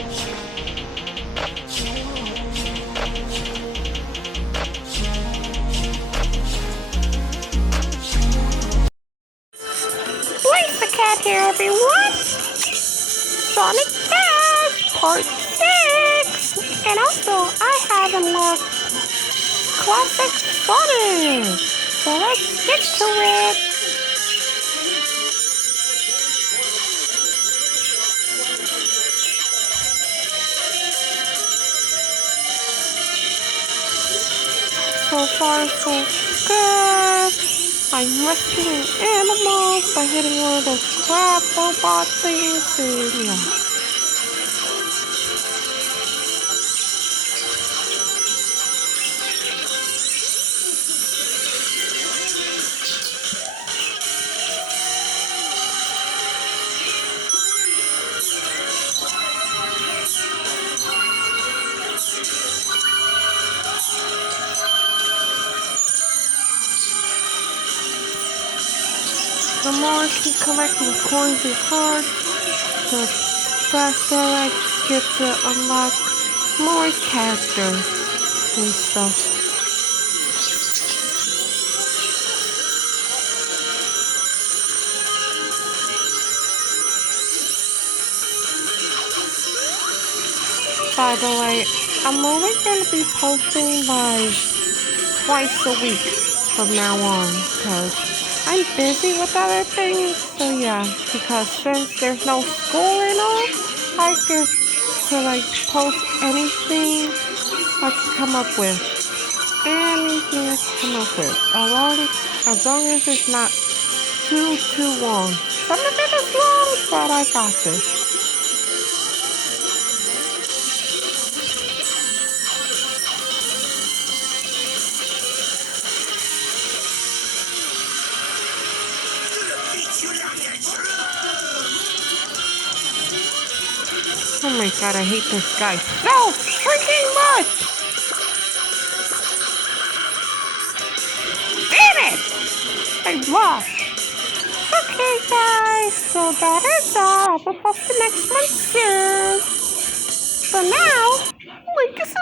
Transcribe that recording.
Blaze the Cat here, everyone! Sonic Dash Part 6! And also, I have unlocked Classic Sonic! So let's get to it! So far, so good. I'm rescuing animals by hitting one of those crab robot things, and yeah. The more I keep collecting coins and cards, the faster I get to unlock more characters and stuff. By the way, I'm only going to be posting like twice a week from now on, because I'm busy with other things. So yeah, because since there's no school and all, I get to like post anything I can come up with. Anything I can come up with. As long as it's not too long. Some of it is long, but I got this. Oh my god, I hate this guy so freaking much! Damn it! I lost! Okay guys, so that is all. I'll post the next one soon. For now, like us